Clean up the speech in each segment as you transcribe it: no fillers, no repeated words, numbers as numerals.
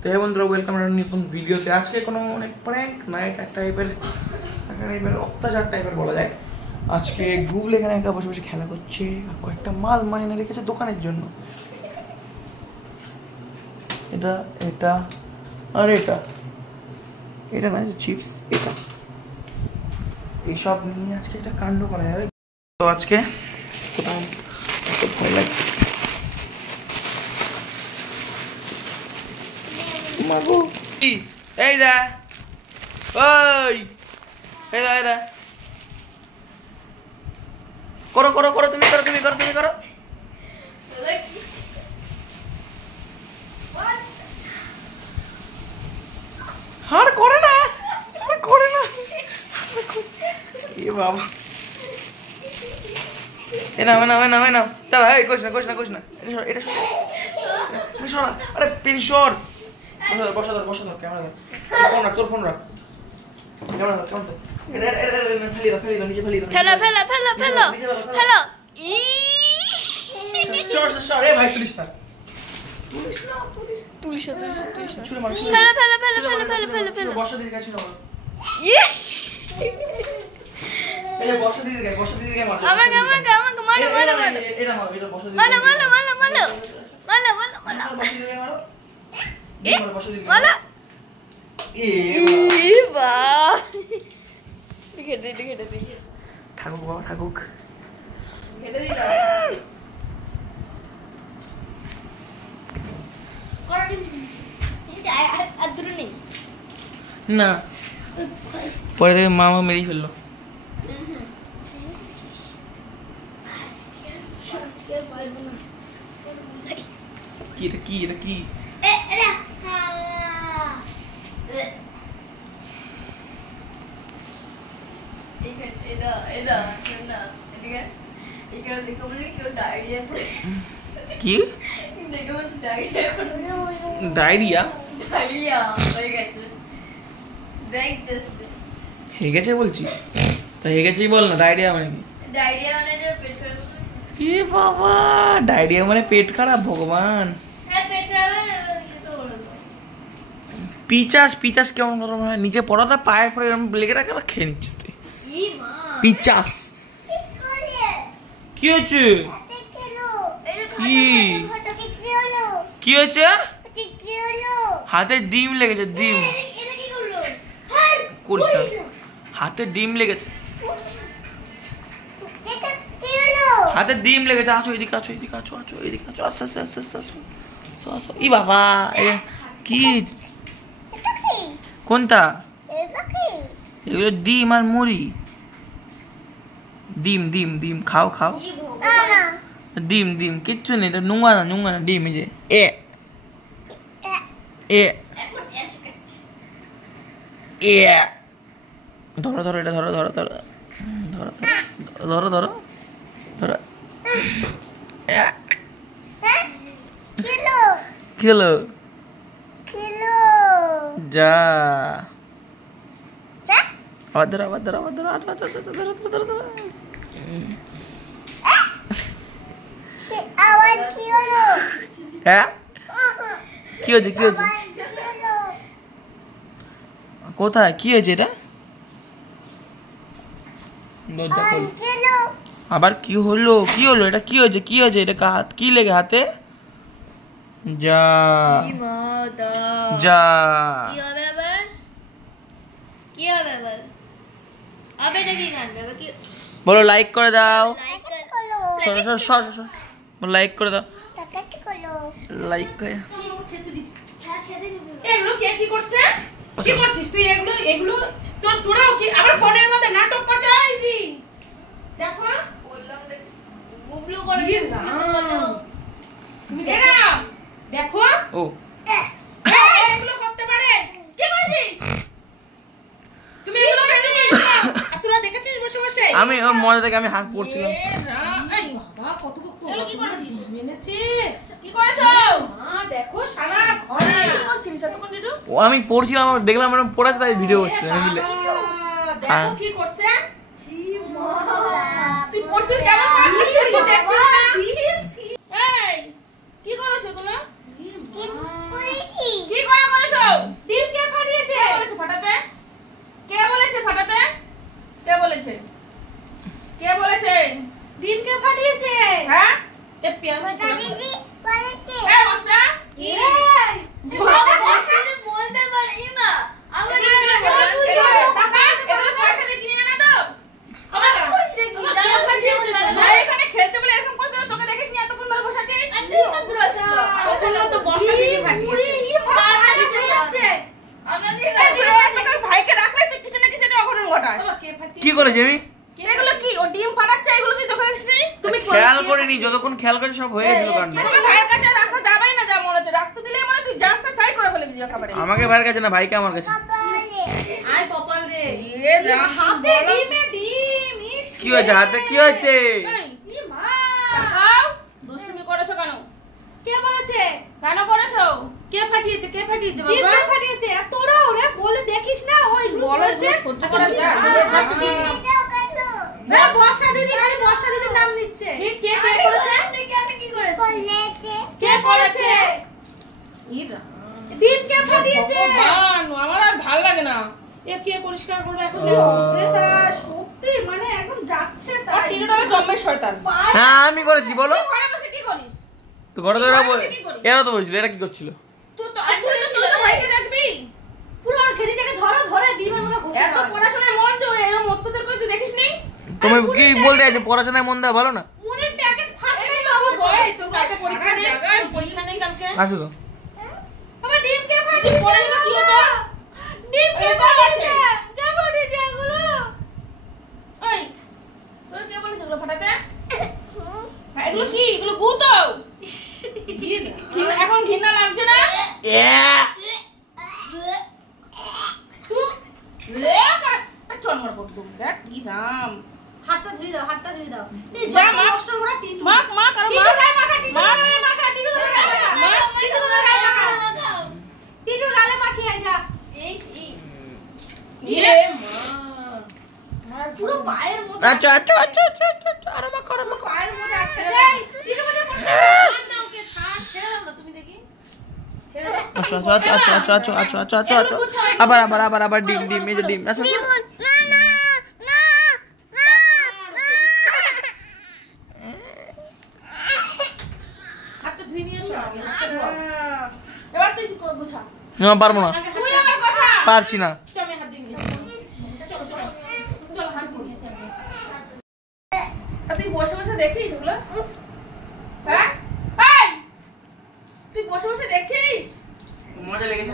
তো হে বন্ধুরা, ওয়েলকাম একটা নতুন ভিডিওতে। আজকে কোনো অনেক প্র্যাঙ্ক নাইট এক টাইপের অত্যাচার টাইপের বলা যায়। আজকে গুগল এখানে একা বসে বসে খেলা করছে, কয়েকটা মাল মাইনে রেখেছে দোকানের জন্য। এটা এটা আর এটা এটা না, চিপস, এটা এইসব নিয়ে আজকে একটা কাণ্ড করা যাবে। তো আজকে কোথাও ভয় লাগছে। মাগো এই দা, ওই এই দা, এই দা, করো করো করো, তুমি করো, তুমি করো, তুমি করো। হার করে না, করে না। এ বাবা, এ না না না না, দাঁড়া, এই কোশ না কোশ না কোশ না, এটা সরা, আরে পিন সর। বসা ধর বসা ধর, ক্যামেরা ধর, ফোন রাখ, তোর ফোন রাখ, ক্যামেরা ধর, কেমন ফেলি দাও, ফেলি দাও, নিচে ফেলি দাও, ফেলো ফেলো ফেলো ফেলো ফেলো। ই সর সর, এ ভাই তুলিস না, তুলিস না, তুলিস না, তুলিস না ছুড়ে মার, ফেলো ফেলো ফেলো ফেলো ফেলো ফেলো ফেলো। বসা দিদি কাছে না, ই এই বসা দিদি গায়, বসা দিদি গায় মার, আমাকে আমাকে আমাকে মারো মারো মারো, এটা মার, এটা বসা দিদি মারো মারো মারো মারো মারো মারো মারো, বসা দিদি গায় মারো, এ মারো। ই বা খেতে দি থাকুক বাবা, থাকুক। খেতে দি না, পরে থেকে মামা মেরেই ফেললো। কি এটা, কি এটা, কি কি ডায়রিয়া হেগেছে বলছিস? তা হেগেছেই বল না, ডায়রিয়া মানে কি? এ বাবা, ডায়রিয়া মানে পেট খারাপ, ভগবান। পিচাস, পিচাস কেমন গরম হয়, নিচে পড়াটা পায়ের পরে এরকম লেগে রাখে, খেয়ে নিচ্ছিস তুই। পিচাস কি হয়েছে? কি কি হয়েছে? হাতে ডিম লেগেছে, ডিম করিস না, হাতে ডিম লেগেছে, হাতে ডিম লেগেছে। আছো এদিকে, আছো এদিকে, আছো আছো এদিকে, আছো, আস্তে আস্তে আস্তে আস্তে আসো আসো। ই বাবা, কি কোনটা? এগুলো ডিম আর মুড়ি। ডিম ডিম ডিম, খাও খাও, ডিম ডিম, কিচ্ছু নেই, এটা নুঙ্গা না, নুঙ্গা না, ডিম। এই যে এ এ এ, ধরো ধরো, এটা ধরো ধরো ধরো ধরো ধরো ধরো ধরো। খেলো যা, আবার ধরো, আবার ধরো, আবার ধরো, আচ্ছা আচ্ছা আচ্ছা, ধরো ধরো ধরো। হ্যাঁ, কি হয়েছে, কি হয়েছে, কোথায়, কি হয়েছে? এটা আবার কি হলো, কি হলো, এটা কি হয়েছে, কি হয়েছে? এটা কি লেগে হাতে? যা যা, কি হবে আবার, কি হবে আবার, আবে এটা কি গান দেবে কি? বলো লাইক করে দাও, লাইক সর সর সর, বলো লাইক করে দাও, লাইক করে। এগুলো কে কি করছে? কি করছিস তুই? এগুলো এগুলো তোরাও কি আবার ফোনের মধ্যে নাটক করছিস? এই কি দেখো, বললাম গুগলো করে দিও, গুগলো তো বলো তুমি দেখো ও এগুলো করতে পারে। কি করছিস তুমি? এগুলো আর তোরা দেখেছিস বসে বসে? আমি ওর মজা থেকে আমি হাঁক পড়ছিলাম। এই বাবা, কত কি করছিস? মেনেছে কি করেছো? মা দেখো সারা ঘরে কি করছিস এতক্ষণ দিদু? ও আমি পড়ছিলাম, দেখলাম এরকম পড়াচ্ছে, তাই ভিডিও করছিল। দেখো কি করছে। তুই পড়ছিস কেমন করে পড়ছিস? তুই দেখছিস না? এই কি করেছো তোমরা? কি করে ফাটিয়েছে? হ্যাঁ এ পেঁয়াজ দিদি বলেছে এই বর্ষা বলতে পারে ইমা আমার এগুলো পয়সা দিয়ে কিনে না তো এখানে খেলতে বলে এরকম করতে চোখে দেখিস নি এতক্ষণ ধরে বসে আছিস তো বর্ষা দিদি ফাটিয়েছে ভাইকে রাখলে তুই কিছু না কিছু একটা অঘটন ঘটাস কি করেছি আমি? এগুলো কি ও ডিম ফাটাচ্ছে এগুলো তুই চোখে দেখিস নি তুমি খেয়াল করিনি, যতক্ষণ খেয়াল করে সব হয়ে গেছিল কাণ্ড। তুমি ভাইয়ের কাছে রাখা যাবেই না, যা মনে হচ্ছে রাখতে দিলেই মনে তুই জাস্ট তাই করে ফেলবি যে খাবারে আমাকে ভাইয়ের কাছে না, ভাইকে আমার কাছে। বলে আয় কপাল রে হাতে ডিমে ডিম ইস কি হয়েছে হাতে, কি হয়েছে? ই মা খাও দুষ্টুমি করেছো কেন? কে বলেছে? কেন করেছো? কে ফাটিয়েছে? কে ফাটিয়েছে ডিম বাবা? কে ফাটিয়েছে? তোরা ওরে বলে দেখিস না ওই বলেছে সহ্য করা যায় এটাও কাটো না বর্ষা দিদি খালি বর্ষা দিদির নাম নিচ্ছে। কে কে করেছে? আমি কি করেছি? বলেছে কে করেছে? ইরা ডিম কে ফাটিয়েছে? ভগবান আমার আর ভাল লাগে না এ কে পরিষ্কার করবে এখন দেখো। এটা সত্যি মানে একদম যাচ্ছে আর তাই। তিনটা জম্মের শয়তান হ্যাঁ আমি করেছি, বলো। তুই ঘরে বসে কি করিস? তো ঘরে তো এরা ঘরে বসে কি করিস? এরা তো বলছিল, এরা কি করছিল? তুই তো ভাইকে দেখবি পুরো ওর খেলিটাকে ধরো ধরে ডিমের মধ্যে ঘষে এত দাও। পড়াশোনায় মন তো এরকম অত্যাচার করে তুই দেখিস নি? তুমি কি বলতে চাইছো? পড়াশোনায় মন দেওয়া ভালো না? মুনির প্যাকেট ফাটলেই তো ওই হবে। তোর কাছে পরীক্ষা নেই পরীক্ষা নেই কালকে আসো তো। আমার ডিম কে তুই ফাটিয়েছে? পড়ে গেলে কি হতো? ডিম কে এটা ফাটিয়েছে? আছে। কে ফাটিয়েছে এগুলো? ওই তোর কে বলেছে এগুলো ফাটাতে? হ্যাঁ, এগুলো কি? এগুলো গু তো? এখন ঘৃণা লাগছে না? চল মার বকবক দেখ কি দাম। হাতটা ধুই দাও, হাতটা ধুই দাও। এই যা, যত মা। নষ্ট করা টিটু। মাখ মাখ আর টিটু মাখ গায়ে মাখা, টিটু মাখ। গায়ে মাখা, টিটু গায়ে মাখা। মাখ। টিটু গায়ে মাখা। টিটুর গালে মাখিয়ে যা। ইয়ে মা পুরো পায়ের মধ্যে আচ্ছা আচ্ছা আচ্ছা আচ্ছা আচ্ছা, আরে মা করো, মা করো। পায়ের মধ্যে আছে। এই, টিটু মধ্যে বসে। তুমি দেখি আচ্ছা আচ্ছা আচ্ছা আচ্ছা আচ্ছা আচ্ছা আচ্ছা আচ্ছা আচ্ছা আবার আবার আবার আবার ডিম ডিম, এই যে ডিম। আচ্ছা আচ্ছা। হাতটা ধুই নিয়ে এসো আগে হাতটা ধোও। এবার তুই গোছা না পারবো না, তুই আবার গোছা পারছি না। চল আমি হাত দিয়ে নিয়ে আসি। চলো চলো চলো হাত দিয়ে নিয়ে আসি আমি। আর তুই বসে বসে দেখিস ওগুলো? হ্যাঁ এই তুই বসে বসে দেখছিস? মজা লেগেছে।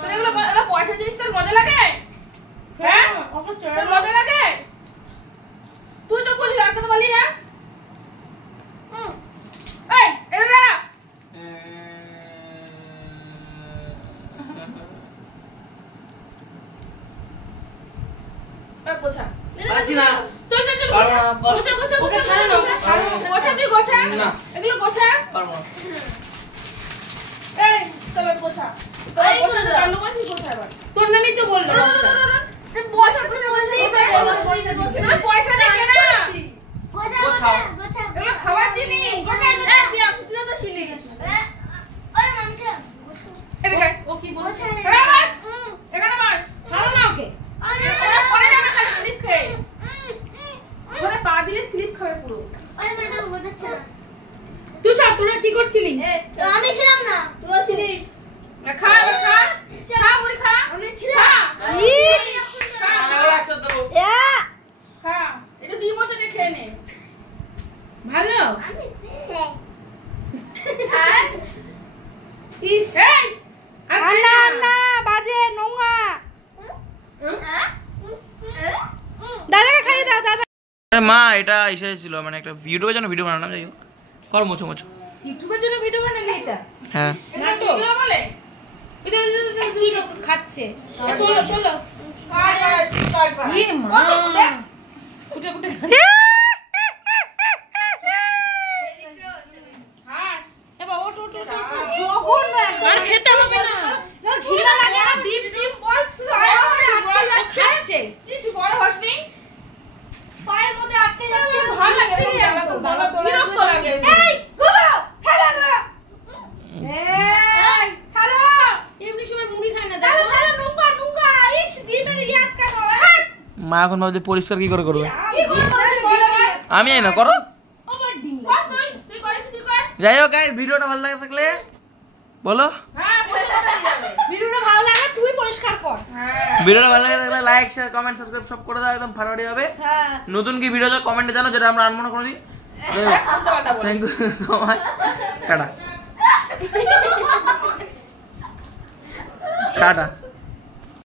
তোর এগুলো পয়সা জিনিস তোর মজা লাগে? হ্যাঁ তোর মজা লাগে? তুই তো বলি আর কথা বলি না। এই এদিকে দাঁড়া। আর গোছা। পারছি না। চল চল চল পারবো না, পারবো গোছা গোছা গোছা ছাড়ো না, ছাড়ো না। গোছা তুই গোছা না। এগুলো গোছা। পারবো না। এই চল গোছা এই গোছা গোছা। কান্ড করছিস গোছা এবার। তোর নামই তো বললো বর্ষা। তুই বসে তুই বসে এগুলো পয়সা দেখে না গোছাও গোছাও এগুলো খাওয়ার জিনিস। তুই তো ছিলি। ওরে মামসা গোছাও এদিকে আয়। ও কি বলছে? এখানে বস এখানে বস ছাড়ো না ওকে। ওরা পরে যাবে খালি স্লিপ খেয়ে ওরা পা দিলে স্লিপ খাবে পুরো। ওরে ম্যাডাম গোছাও তুই সব তোরা কি করছিলি? তো আমি ছিলাম না তুই ছিলিস। খা এবার খা খা মুড়ি খা আমি খা ছিলাম খা একটু ডিম ওচনে খেয়ে নে। ভালো আমি ছিলাম ইস এই আন্না আন্না বাজে নোংরা। দাদাকে খাইয়ে দাও দাদা। আরে মা এটা এসেছিল মানে একটা ইউটিউবের জন্য ভিডিও বানালাম, যাই হোক কর মোছো মোছো। ইউটিউবের জন্য ভিডিও বানালি এটা? হ্যাঁ না তো ভিডিও বলে এটা কি খাচ্ছে চলো চলো ইয়ে মা ফুটে ফুটে হাস এবার ওট ওট ওট জঘন্য একদম আর খেতে হবে না ঘিরা লাগে না ডিপ ডিপ বল পায়ের মধ্যে আটকে যাচ্ছে তুই বড় হসনি পায়ের মধ্যে আটকে যাচ্ছে। ভালো লাগে বিরক্ত লাগে এই গুলো ফেলে না। এই হ্যালো এমনি সময় মুড়ি খায় না দেখো ফেলে নুঙ্গা নুঙ্গা ইস ডিমের ইয়াক কেন? মা এখন ভাবছে পরিষ্কার কি করে করবে। কি করে বলে আমি এই না করো। আবার ডিম কর তুই করিস তুই কর। যাই হোক গাইস, ভিডিওটা ভালো লাগে থাকলে বলো। হ্যাঁ পরিষ্কার করে যাবে। ভিডিওটা ভালো লাগে তুই পরিষ্কার কর। হ্যাঁ ভিডিওটা ভালো লাগে থাকলে লাইক শেয়ার কমেন্ট সাবস্ক্রাইব সব করে দাও, একদম ফাটাফাটি হবে। হ্যাঁ নতুন কি ভিডিও চাও কমেন্টে জানাও, যেটা আমরা আনবো না কোনোদিন। আনতে পারটা বল। Thank you so much. Tata tata.